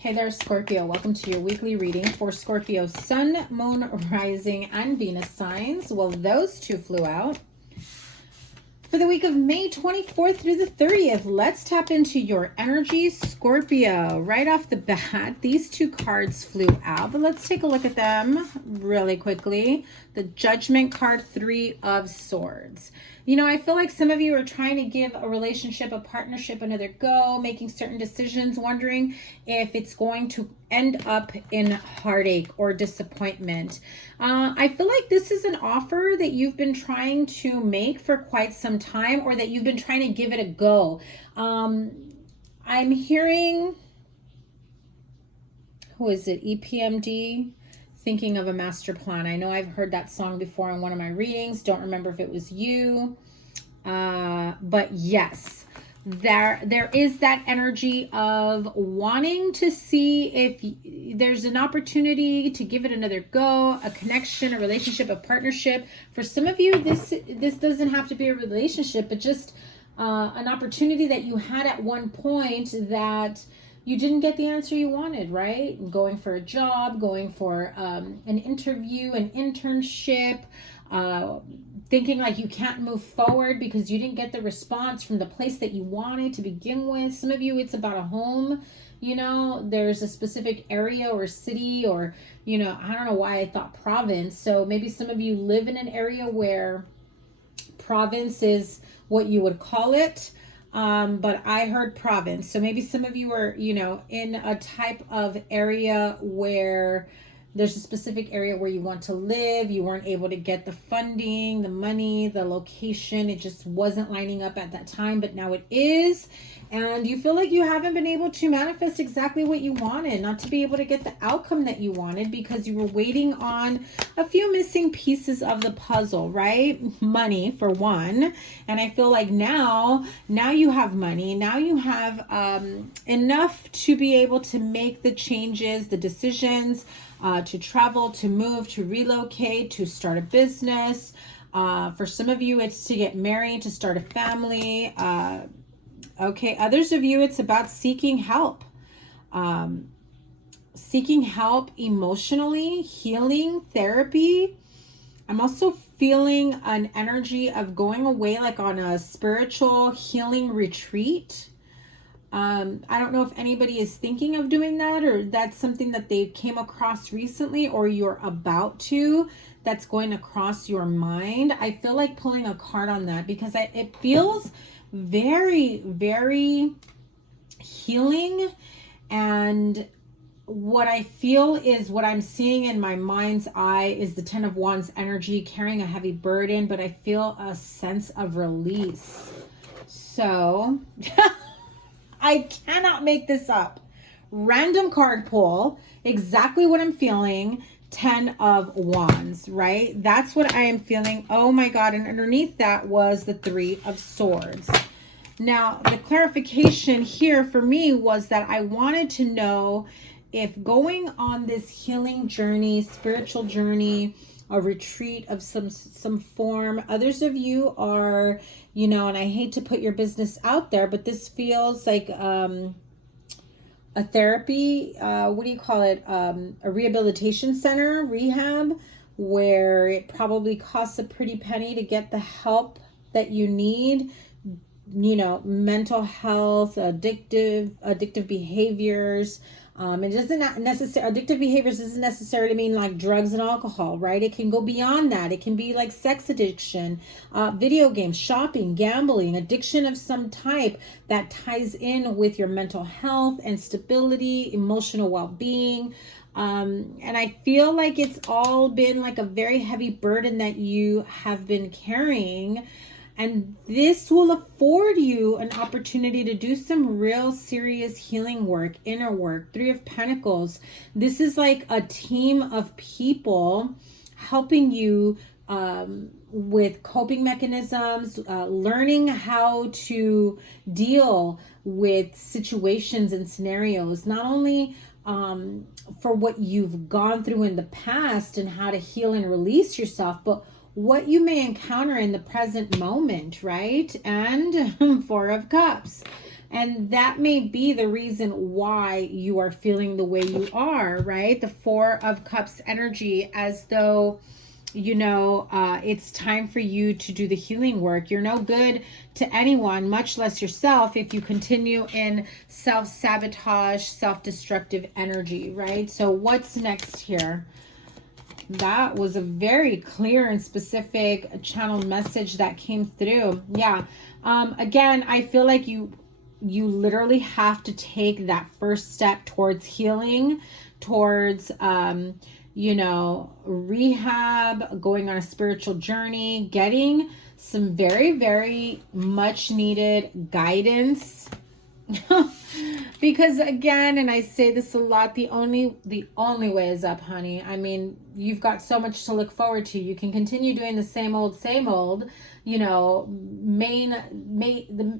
Hey there, Scorpio. Welcome to your weekly reading for Scorpio Sun, Moon, Rising, and Venus signs. Well, those two flew out. For the week of May 24th through the 30th, let's tap into your energy, Scorpio. Right off the bat, these two cards flew out, but let's take a look at them really quickly. The Judgment card, Three of Swords. You know, I feel like some of you are trying to give a relationship, a partnership another go, making certain decisions, wondering if it's going to end up in heartache or disappointment. I feel like this is an offer that you've been trying to make for quite some time, or that you've been trying to give it a go. I'm hearing, who is it? EPMD, Thinking of a Master Plan. I know I've heard that song before in one of my readings. Don't remember if it was you. But yes, there is that energy of wanting to see if there's an opportunity to give it another go, a connection, a relationship, a partnership. For some of you, this doesn't have to be a relationship, but just an opportunity that you had at one point that you didn't get the answer you wanted, right? Going for a job, going for an interview, an internship, thinking like you can't move forward because you didn't get the response from the place that you wanted to begin with. Some of you, it's about a home. You know, there's a specific area or city, or, you know, I don't know why I thought province. So maybe some of you live in an area where province is what you would call it. But I heard province. So maybe some of you are, you know, in a type of area where there's a specific area where you want to live. You weren't able to get the funding, the money, the location. It just wasn't lining up at that time, but now it is. And you feel like you haven't been able to manifest exactly what you wanted, not to be able to get the outcome that you wanted because you were waiting on a few missing pieces of the puzzle, right? Money for one. And I feel like now you have money. Now you have enough to be able to make the changes, the decisions, to travel, to move, to relocate, to start a business. For some of you, it's to get married, to start a family. Okay, others of you, it's about seeking help. Seeking help emotionally, healing, therapy. I'm also feeling an energy of going away like on a spiritual healing retreat. I don't know if anybody is thinking of doing that, or that's something that they came across recently, or you're about to, that's going to cross your mind. I feel like pulling a card on that because it feels very, very healing. And what I feel is, what I'm seeing in my mind's eye is the Ten of Wands energy, carrying a heavy burden, but I feel a sense of release. So I cannot make this up. Random card pull, exactly what I'm feeling. 10 of Wands, right? That's what I am feeling. Oh my God. And underneath that was the Three of Swords. Now, the clarification here for me was that I wanted to know if going on this healing journey, spiritual journey, a retreat of some form, others of you are, you know, and I hate to put your business out there, but this feels like a therapy, what do you call it? A rehabilitation center, rehab, where it probably costs a pretty penny to get the help that you need. You know, mental health, addictive behaviors. It doesn't necessarily, addictive behaviors doesn't necessarily mean like drugs and alcohol, right? It can go beyond that. It can be like sex addiction, video games, shopping, gambling, addiction of some type that ties in with your mental health and stability, emotional well-being. And I feel like it's all been like a very heavy burden that you have been carrying. And this will afford you an opportunity to do some real serious healing work, inner work. Three of Pentacles. This is like a team of people helping you with coping mechanisms, learning how to deal with situations and scenarios, not only for what you've gone through in the past and how to heal and release yourself, but what you may encounter in the present moment, right? And Four of Cups. And that may be the reason why you are feeling the way you are, right? The Four of Cups energy, as though, it's time for you to do the healing work. You're no good to anyone, much less yourself, if you continue in self-sabotage, self-destructive energy, right? So what's next here? That was a very clear and specific channeled message that came through. Yeah. Again, I feel like you literally have to take that first step towards healing, towards rehab, going on a spiritual journey, getting some very, very much needed guidance. Because again, and I say this a lot, the only way is up, honey. I mean, you've got so much to look forward to. You can continue doing the same old, the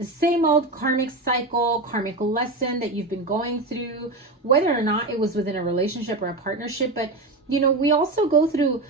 same old karmic cycle, karmic lesson that you've been going through, whether or not it was within a relationship or a partnership. But we also go through,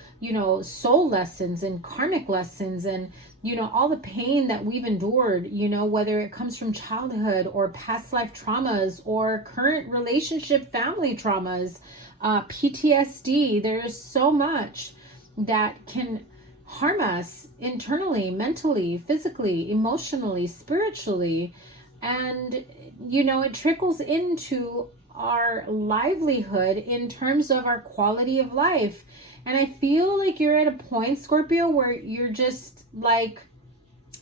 soul lessons and karmic lessons, and all the pain that we've endured, whether it comes from childhood or past life traumas or current relationship family traumas, PTSD. There's so much that can harm us internally, mentally, physically, emotionally, spiritually. And, it trickles into our livelihood in terms of our quality of life. And I feel like you're at a point, Scorpio, where you're just like,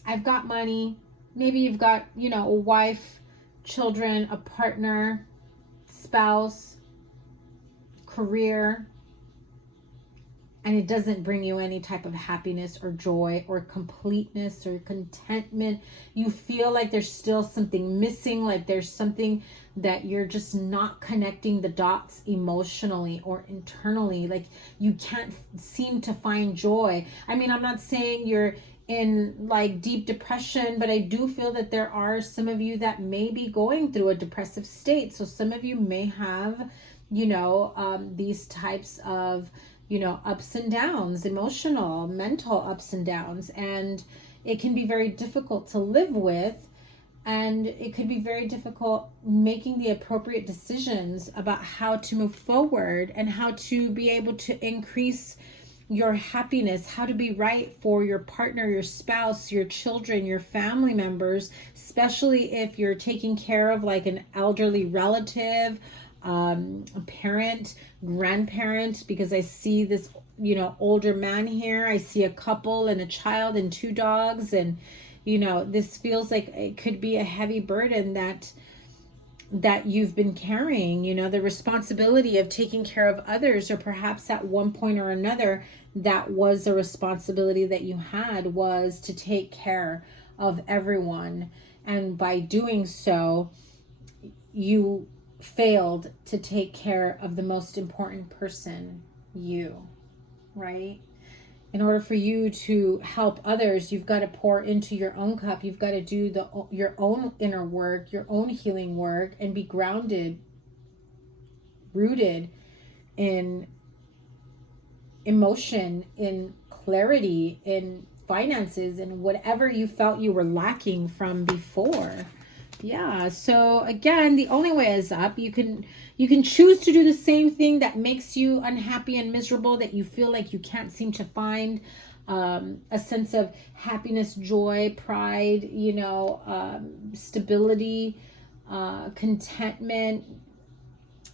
I've got money. Maybe you've got, a wife, children, a partner, spouse, career, and it doesn't bring you any type of happiness or joy or completeness or contentment. You feel like there's still something missing, like there's something that you're just not connecting the dots emotionally or internally. Like you can't seem to find joy. I mean, I'm not saying you're in like deep depression, but I do feel that there are some of you that may be going through a depressive state. So some of you may have, these types of, ups and downs, emotional, mental ups and downs. And it can be very difficult to live with. And it could be very difficult making the appropriate decisions about how to move forward and how to be able to increase your happiness, how to be right for your partner, your spouse, your children, your family members, especially if you're taking care of like an elderly relative, a parent, grandparent, because I see this, older man here. I see a couple and a child and 2 dogs, and this feels like it could be a heavy burden that you've been carrying, the responsibility of taking care of others, or perhaps at one point or another, that was a responsibility that you had, was to take care of everyone. And by doing so, you failed to take care of the most important person, you, right? In order for you to help others, you've got to pour into your own cup. You've got to do your own inner work, your own healing work, and be grounded, rooted in emotion, in clarity, in finances, and whatever you felt you were lacking from before. Yeah, so again, the only way is up. You can choose to do the same thing that makes you unhappy and miserable, that you feel like you can't seem to find a sense of happiness, joy, pride, stability, contentment.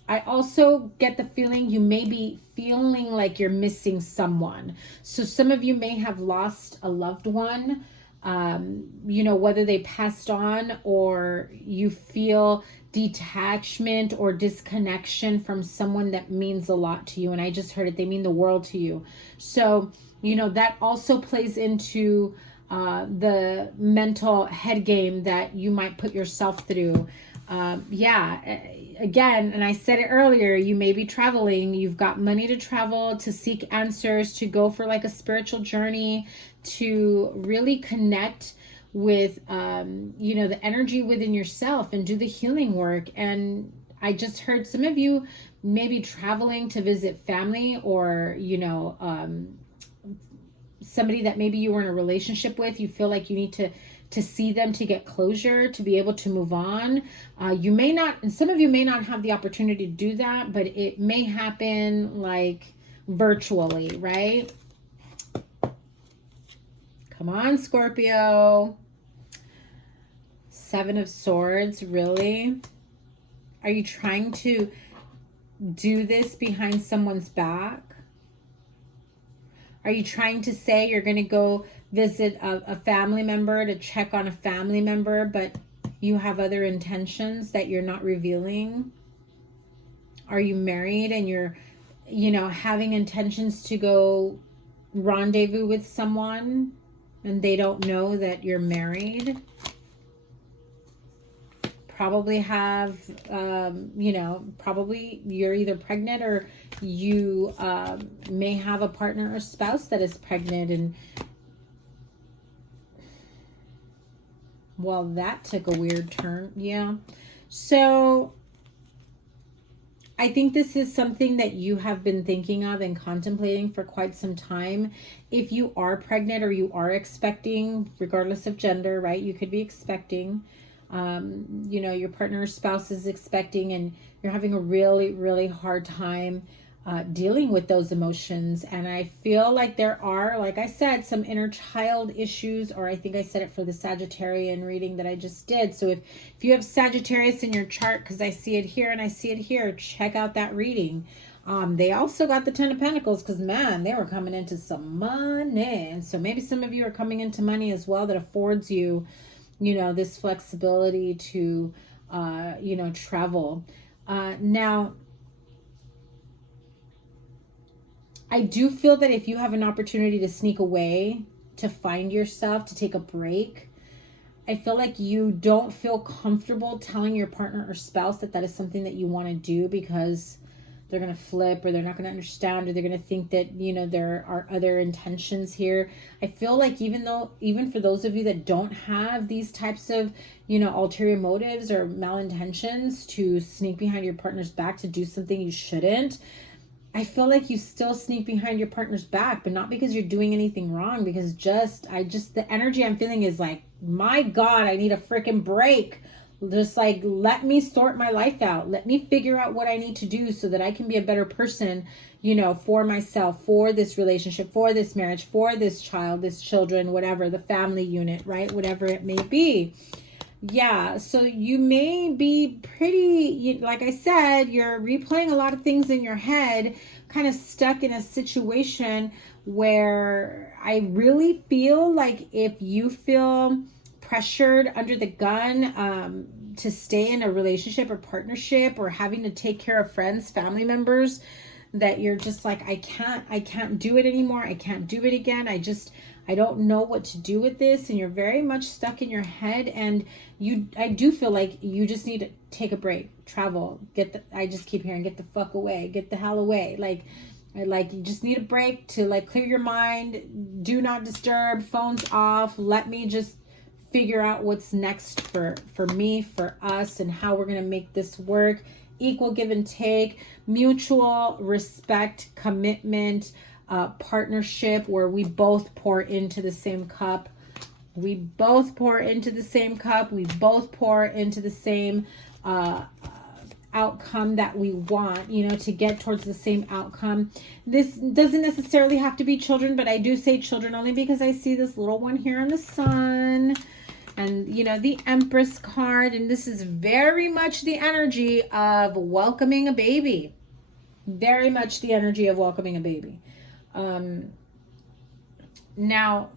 I also get the feeling you may be feeling like you're missing someone. So some of you may have lost a loved one, whether they passed on, or you feel detachment or disconnection from someone that means a lot to you. And I just heard it, they mean the world to you. So, that also plays into the mental head game that you might put yourself through. Again, and I said it earlier, you may be traveling, you've got money to travel, to seek answers, to go for like a spiritual journey, to really connect with, the energy within yourself and do the healing work. And I just heard some of you maybe traveling to visit family, or, somebody that maybe you were in a relationship with. You feel like you need to to see them, to get closure, to be able to move on. You may not, and some of you may not have the opportunity to do that, but it may happen like virtually, right? Come on, Scorpio. Seven of Swords, really? Are you trying to do this behind someone's back? Are you trying to say you're going to go visit a family member to check on a family member, but you have other intentions that you're not revealing? Are you married and you're, you know, having intentions to go rendezvous with someone and they don't know that you're married? Probably have, you know, probably you're either pregnant or you may have a partner or spouse that is pregnant. And well, that took a weird turn. Yeah. So I think this is something that you have been thinking of and contemplating for quite some time. If you are pregnant or you are expecting, regardless of gender, right? You could be expecting. You know, your partner or spouse is expecting and you're having a really, really hard time dealing with those emotions. And I feel like there are, like I said, some inner child issues, or I think I said it for the Sagittarian reading that I just did. So if you have Sagittarius in your chart, because I see it here and I see it here, check out that reading. They also got the Ten of Pentacles because, man, they were coming into some money. And so maybe some of you are coming into money as well that affords you, you know, this flexibility to, you know, travel. Now, I do feel that if you have an opportunity to sneak away, to find yourself, to take a break, I feel like you don't feel comfortable telling your partner or spouse that that is something that you want to do because they're going to flip or they're not going to understand or they're going to think that, you know, there are other intentions here. I feel like even for those of you that don't have these types of, you know, ulterior motives or malintentions to sneak behind your partner's back to do something you shouldn't, I feel like you still sneak behind your partner's back, but not because you're doing anything wrong, because the energy I'm feeling is like, my God, I need a freaking break. Just like, let me sort my life out. Let me figure out what I need to do so that I can be a better person, you know, for myself, for this relationship, for this marriage, for this child, this children, whatever, the family unit, right? Whatever it may be. Yeah, so you may be pretty, like I said, you're replaying a lot of things in your head, kind of stuck in a situation where I really feel like if you feel pressured under the gun to stay in a relationship or partnership or having to take care of friends, family members, that you're just like, I can't do it anymore. I can't do it again. I don't know what to do with this. And you're very much stuck in your head. And I do feel like you just need to take a break, travel, I just keep hearing, get the fuck away, get the hell away. Like you just need a break to like clear your mind, do not disturb, phones off. Let me just figure out what's next for me, for us, and how we're going to make this work. Equal give and take, mutual respect, commitment, partnership where we both pour into the same cup. We both pour into the same cup. We both pour into the same outcome that we want, you know, to get towards the same outcome. This doesn't necessarily have to be children, but I do say children only because I see this little one here in the sun. And, you know, the Empress card. And this is very much the energy of welcoming a baby. Very much the energy of welcoming a baby. Now,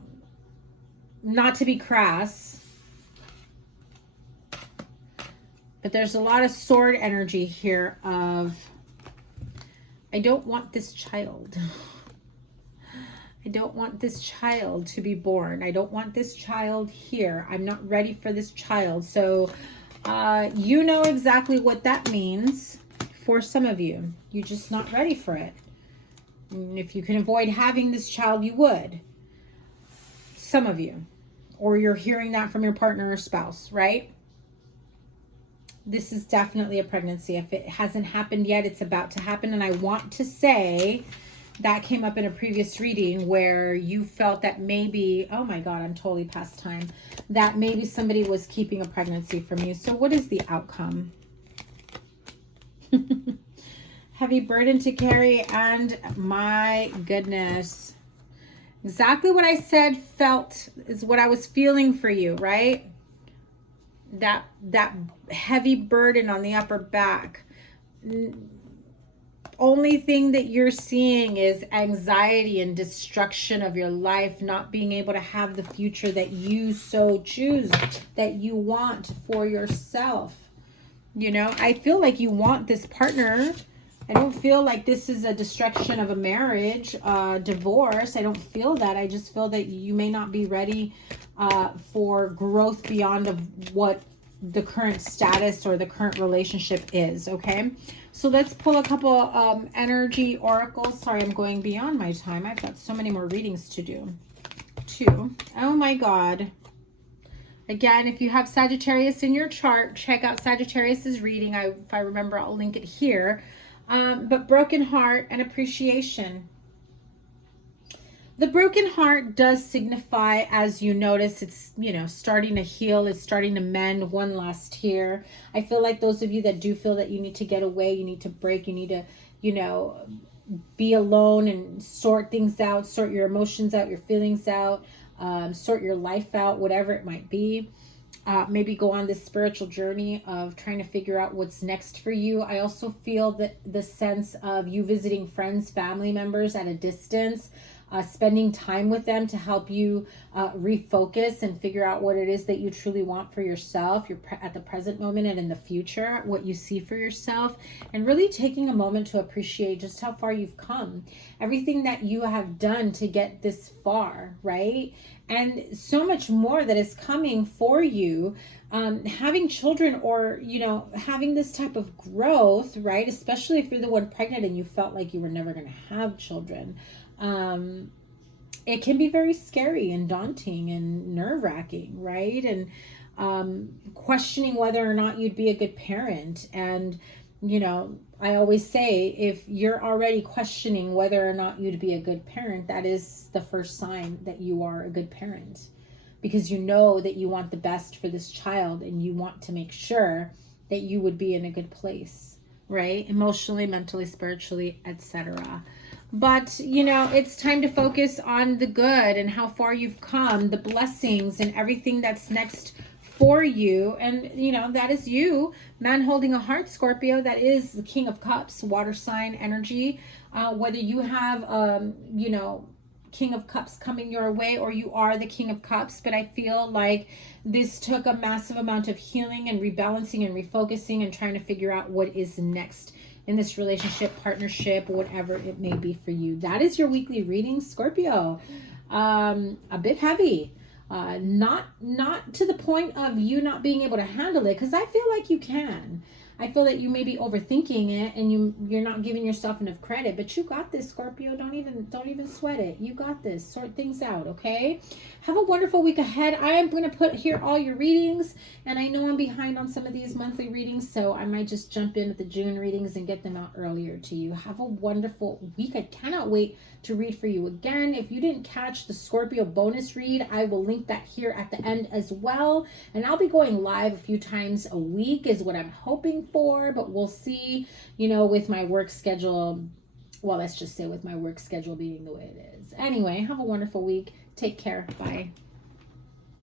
not to be crass, but there's a lot of sword energy here of, I don't want this child. I don't want this child to be born. I don't want this child here. I'm not ready for this child. So you know exactly what that means for some of you. You're just not ready for it. And if you can avoid having this child, you would. Some of you. Or you're hearing that from your partner or spouse, right? This is definitely a pregnancy. If it hasn't happened yet, it's about to happen. And I want to say that came up in a previous reading where you felt that maybe, oh my God, I'm totally past time, that maybe somebody was keeping a pregnancy from you. So what is the outcome? Heavy burden to carry, and my goodness. Exactly what I said felt is what I was feeling for you, right? That heavy burden on the upper back. Only thing that you're seeing is anxiety and destruction of your life, not being able to have the future that you so choose, that you want for yourself. You know, I feel like you want this partner. I don't feel like this is a destruction of a marriage, divorce. I don't feel that. I just feel that you may not be ready for growth beyond of what the current status or the current relationship is, okay? So let's pull a couple energy oracles. Sorry, I'm going beyond my time. I've got so many more readings to do. 2. Oh my God. Again, if you have Sagittarius in your chart, check out Sagittarius's reading. If I remember, I'll link it here. But broken heart and appreciation. The broken heart does signify, as you notice, it's, you know, starting to heal. It's starting to mend. One last tear. I feel like those of you that do feel that you need to get away, you need to break, you need to, you know, be alone and sort things out, sort your emotions out, your feelings out, sort your life out, whatever it might be. Maybe go on this spiritual journey of trying to figure out what's next for you. I also feel that the sense of you visiting friends, family members at a distance, spending time with them to help you refocus and figure out what it is that you truly want for yourself, at the present moment and in the future, what you see for yourself, and really taking a moment to appreciate just how far you've come, everything that you have done to get this far, right? And so much more that is coming for you. Having children, or, you know, having this type of growth, right? Especially if you're the one pregnant and you felt like you were never going to have children. It can be very scary and daunting and nerve-wracking, right? And questioning whether or not you'd be a good parent. And, you know, I always say, if you're already questioning whether or not you'd be a good parent, that is the first sign that you are a good parent, because you know that you want the best for this child and you want to make sure that you would be in a good place, right? Emotionally, mentally, spiritually, etc. But, you know, it's time to focus on the good and how far you've come, the blessings and everything that's next for you. And, you know, that is you, man holding a heart, Scorpio. That is the King of Cups, water sign energy. Whether you have, you know, King of Cups coming your way, or you are the King of Cups. But I feel like this took a massive amount of healing and rebalancing and refocusing and trying to figure out what is next in this relationship, partnership, whatever it may be for you. That is your weekly reading, Scorpio. A bit heavy. Not to the point of you not being able to handle it, because I feel like you can. I feel that you may be overthinking it and you're not giving yourself enough credit, but you got this, Scorpio. Don't even sweat it. You got this. Sort things out, okay? Have a wonderful week ahead. I am going to put here all your readings, and I know I'm behind on some of these monthly readings, so I might just jump in at the June readings and get them out earlier to you. Have a wonderful week. I cannot wait to read for you again. If you didn't catch the Scorpio bonus read, I will link that here at the end as well, and I'll be going live a few times a week is what I'm hoping for, but we'll see, you know, with my work schedule. Well, let's just say with my work schedule being the way it is. Anyway, have a wonderful week. Take care. Bye.